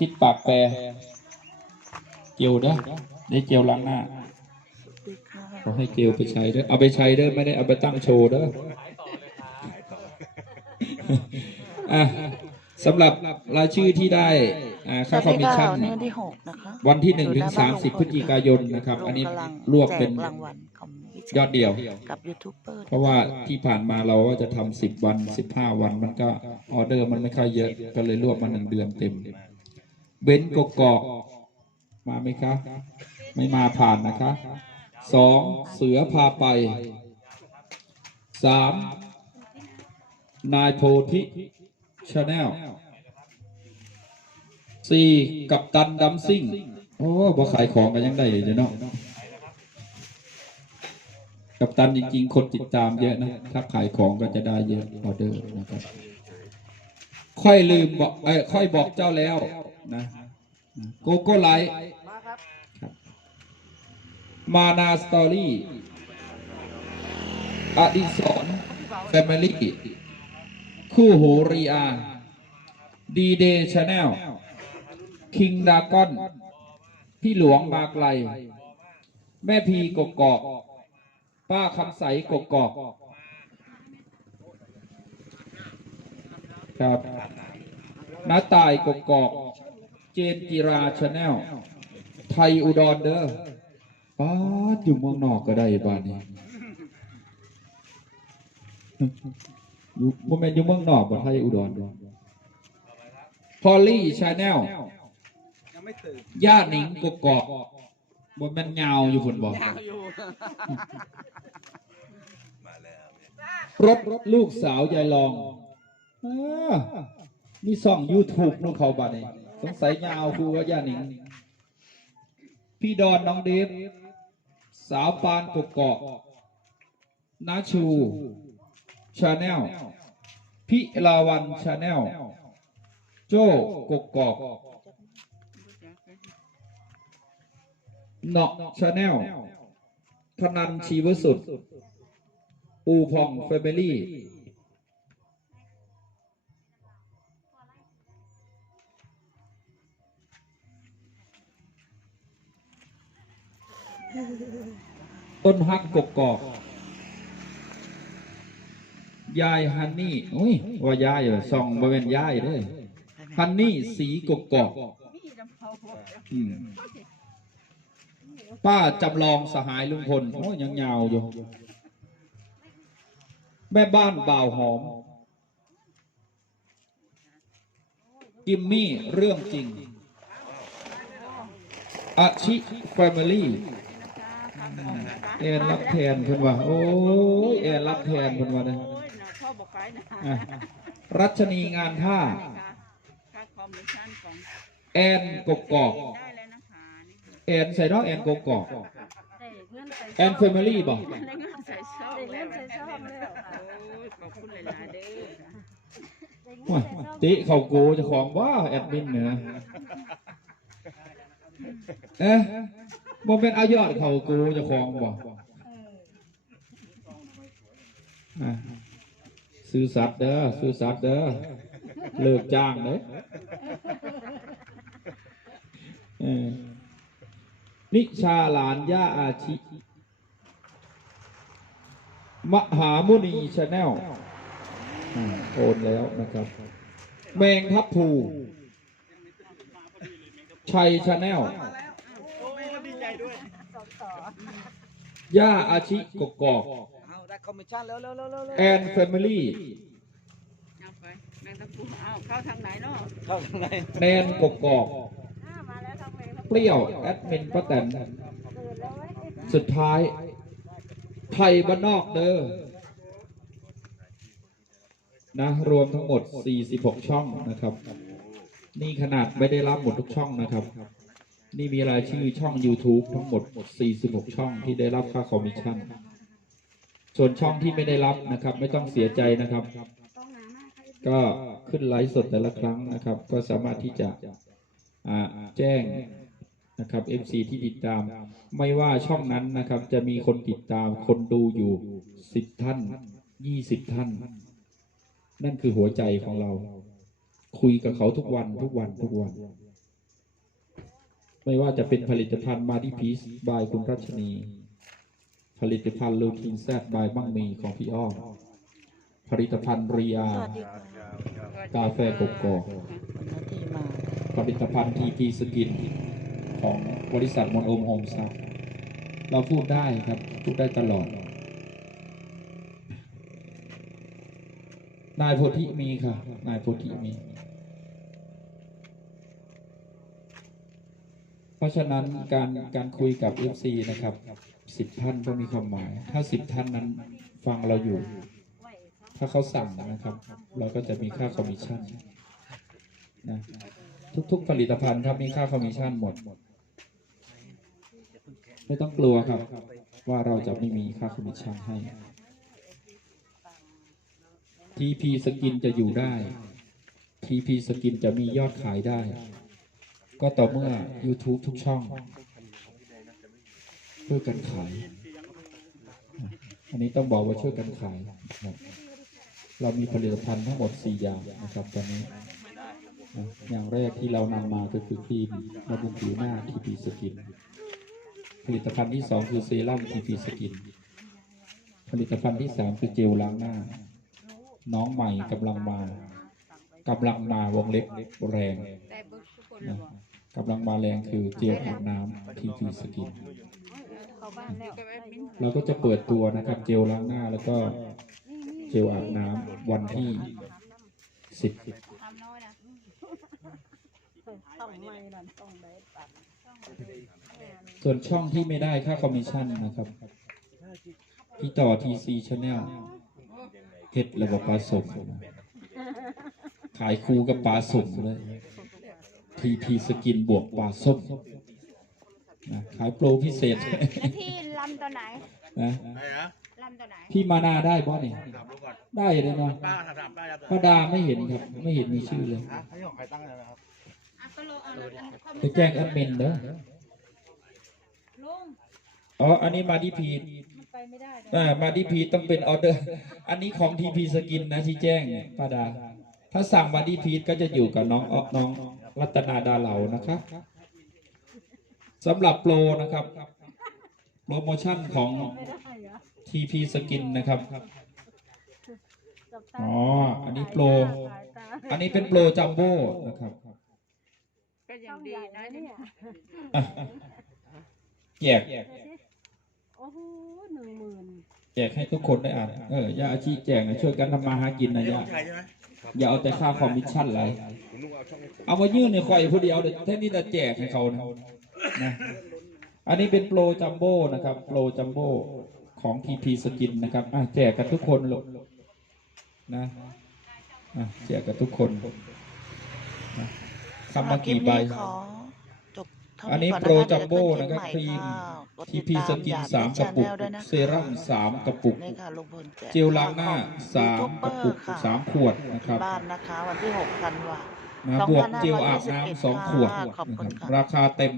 ทิศปากแปรเจลเด้อได้เจลล้างหน้าดีค่ะขอให้เจลไปใช้เด้อเอาไปใช้เด้อไม่ได้เอาไปตั้งโชว์เด้ออะสำหรับรายชื่อที่ได้อ่าค่าคอมมิชชั่นวันนี้วันที่หกนะคะวันที่หนึ่งถึงสามสิบพฤศจิกายนนะครับ อันนี้รวบเป็นแจกรางวัลคอมมิชชั่นยอดเดียวกับยูทูบเบอร์เพราะว่าที่ผ่านมาเราก็จะทำสิบวันสิบห้าวันมันก็ออเดอร์มันไม่ค่อยเยอะ ก็เลยรวบมาหนึ่งเดือนเต็ม เบนกกอกมาไหมคะ ไม่มาผ่านนะคะสองเสือพาไปสามนายโพธิชาแนลสี่กับตันดัมซิ่งโอ้บ่ขายของกันยังได้เลยเนาะกับตันจริงๆ คนติดตามเยอะนะ ถ้าขายของก็จะได้เยอะออเดอร์นะครับ ค่อยลืมบอกเอ้ค่อยบอกเจ้าแล้ว นะโกโก้ไลท์ครับมานาสตอรี่อดิสรแฟมิลี่คู่หูรีอาดีเดย์ชาแนลคิงดากอนพี่หลวงมาไกล แม่พีกกอก ป้าคำใสกกอก ครับน้าตายกกอก เจนจิราชาแนลไทยอุดรเด้อป้าดอยู่เมืองนอกก็ได้บ้านนี้อยู่บ่แม่นอยู่เมืองนอกบ่ไทยอุดรพอลลี่ชาแนลย่าหนิงกกอกบ่แม่นยาวอยู่พุ่นบ่รถลูกสาวยายลองอามีส่อง YouTube นูเขาบัดนี้ สงสัยยาวคือว่าย่าหนิง พี่ดอนน้องเดฟสาวปานกกอกนาชูชาแนลพิลาวันชาแนลโจ้กกอกเนาะชาแนลธนันชีวสุดปูพองแฟมิลี่ ต้นฮักกกอกยายฮันนี่อุ้ยว่ายายเหรอส่องบริเวณยายเด้อฮันนี่สีกกอกอืมป้าจำลองสหายลุงพลโอ้ยยังยาวอยู่ แม่บ้านบ่าวหอม กิมมี่เรื่องจริงอาชิแฟมิลี่ แอนรับแทนเพิ่นว่า โอ้ยแอนรับแทนเพิ่นว่านะโอ้ยนะพ่อบอกขายนะอะรัชนีงานท่าค่าคอมมิชชั่นของแอนกกอกได้แล้วนะคะนี่ค่ะแอนใส่เนอกแอนกกอกได้เงินใส่แอนแฟมิลี่บอก ได้เงินใส่ชองแล้วใส่ช่องแล้วโอ้ยขอบคุณหลายๆเด้อว้ายติเขาโกเจะของว่าแอดมินเนี่ยนะเอ๊ะ บ่เป็นเอายอดเขาโกเจะของบอกอะซื้อสัตว์เด้อซื้อสัตว์เด้อเลิกจ้างเด้อเออนิชาหลานย่าอาชิ มหามุนีชาแนลโอนแล้วนะครับ แมงทับพลูชัยชาแนล ย่าอาชิกกอกเอาได้คอมมิชชั่นแล้วแล้วแล้วแล้วแอนแฟมิลี่เอาไปแมงตะปูเอาเข้าทางไหนเนาะเข้าทางไหนแนนกกอกเปรี้ยวแอดมินป้าแตนสุดท้าย ไทยบ้านนอกเด้อนะรวมทั้งหมด 46 ช่องนะครับ นี่ขนาดไม่ได้รับหมดทุกช่องนะครับ นี่มีรายชื่อช่อง YouTube ทั้งหมดหมด 46 ช่องที่ได้รับค่าคอมมิชชั่น ส่วนช่องที่ไม่ได้รับนะครับ ไม่ต้องเสียใจนะครับ ก็ขึ้นไลฟ์สดแต่ละครั้งนะครับ ก็สามารถที่จะแจ้งนะครับ MC ที่ติดตาม ไม่ว่าช่องนั้นนะครับ จะมีคนติดตามคนดูอยู่ 10 ท่าน 20 ท่าน นั่นคือหัวใจของเรา คุยกับเขาทุกวันทุกวันทุกวัน ไม่ว่าจะเป็นผลิตภัณฑ์มาดิพีสบายคุณรัชนี ผลิตภัณฑ์ลูคินแซดบายบ้างมีของพี่อ้อมผลิตภัณฑ์รีอากาแฟกกอกผลิตภัณฑ์ทีพีสกินของบริษัทมอนโอมโฮมซับเราพูดได้ครับ พูดได้ตลอด นายโพธิมีค่ะ นายโพธิมี เพราะฉะนั้นการการคุยกับ FC นะครับสิบท่านก็มีความหมาย ถ้าสิบท่านนั้นฟังเราอยู่ ถ้าเขาสั่งนะครับ เราก็จะมีค่าคอมมิชชั่นนะทุกๆผลิตภัณฑ์ครับมีค่าคอมมิชชั่นหมด ไม่ต้องกลัวครับ ว่าเราจะไม่มีค่าคอมมิชชั่นให้ TP สกินจะอยู่ได้ TP สกินจะมียอดขายได้ ก็ต่อเมื่อ YouTube ทุกช่องช่วยกันขาย อันนี้ต้องบอกว่าช่วยกันขายนะครับเรามีผลิตภัณฑ์ทั้งหมด 4 อย่างนะครับตอนนี้ อย่างแรกที่เรานำมาก็คือครีมบำรุงผิวหน้า TP สกิน ผลิตภัณฑ์ที่ 2 คือเซรั่ม TP สกิน ผลิตภัณฑ์ที่ 3 คือเจลล้างหน้า น้องใหม่กำลังมากำลังมาวงเล็บแรงแต่เบิ กำลังมาแรงคือเจลอาบน้ำ TP สกิน เข้าบ้านแล้วเราก็จะเปิดตัวนะครับ เจลล้างหน้าแล้วก็เจลอาบน้ำวันที่10ทำน้อยนะต้องไม่นั่นต้องได้ปัดส่วนช่องที่ไม่ได้ค่าคอมมิชชั่นนะครับพี่ต่อ TC Channel เฮ็ดระบบปลาสมขายคูกับปลาสมเลย TP สกินบวกปลาส้มนะขายโปรพิเศษแล้วที่ลำตัวไหนนะอะไรนะลำตัวไหนพี่มานาได้บ่เนี่ยถามลูกก่อนได้เลยเนาะป้าถามถามป้าครับป้าดาไม่เห็นครับไม่เห็นมีชื่อเลยฮะให้ของใครตั้งเลยนะครับอะก็ลงเอาแล้วอันข้อมูไปลแจ้งแอดมินเด้อลุงอ๋ออันนี้มาดีพีมันไปไม่ได้นะอ่ามาดีพีต้องเป็นออเดอร์ อันนี้ของทีพีสกินนะที่แจ้งป้าดา ถ้าสั่งมาดีพีก็จะอยู่กับน้องออน้อง รัตนาดาเหลานะครับสำหรับโปรนะครับ โปรโมชั่นของทีพีสกินนะครับ อ๋อ อันนี้โปร อันนี้เป็นโปรจัมโบ้นะครับก็ยังดีนะเนี่ยอะแจกโอ้โหหนึ่งหมื่นแจกให้ทุกคนได้อ่าน เออย่าอาชีพแจกนะช่วยกันทำมาหากินนะนี่ย่าข องใครใช่ไหมอย่าเอาแต่ค่าคอมมิชชั่นอะไรผมนึกว่าเอาช่องให้ผมเอามายื่นในคอยผู้เดียวเดี๋ยวแท่นี้จะแจกให้เขานะนะอันนี้เป็นโปรจัมโบ้นะครับ โปรจัมโบ้ของทีพีสกินนะครับอะแจกกันทุกคนลูกนะอะแจกกันทุกคนนะคำมากี่ใบขอจบเท่า อันนี้ก่ะคะโปรจัมโบ้เดี๋ยวนะครับเจอครีมใหม่ะกดทีติดพีตสกินอย่าสามลืกระปุก channel ด้วยนะคะเซรั่มสามกระปุกนี่ค่ะลุงพลแจกเจลล้างหน้าสามกระปุกค่ะสามขวดนะครับบ้านนะคะวันที่6ธันวานะบวกเจลอาบน้ำสองขวดขอบคุณค่ะราคาเต็ม